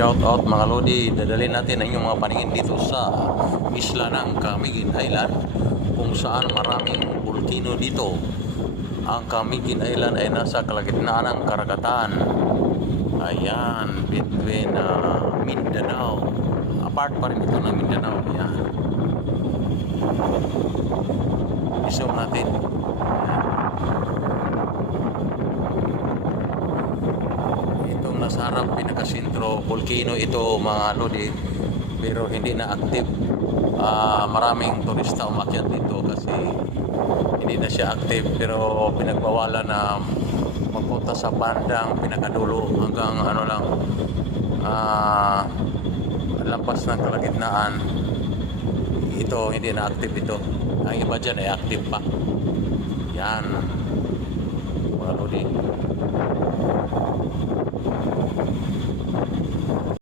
Shout out mga Lodi, dadalhin natin ang inyong mga paningin dito sa isla ng Camiguin Island kung saan maraming volcano dito. Ang Camiguin Island ay nasa kalagitnaan ng karagatan. Ayan, between Mindanao. Apart pa rin ito ng Mindanao. Ayan. I-zoom natin. Itong nasa harap, pinakasentro, volcano ito mga Lodi, pero hindi na active. Maraming turista umakyat dito kasi hindi na siya active, pero pinagbawalan na magpunta sa bandang pinakadulo hanggang ano lang, lampas ng kalagitnaan. Ito hindi na active ito. Ang iba dyan ay active pa. Yan mga Lodi.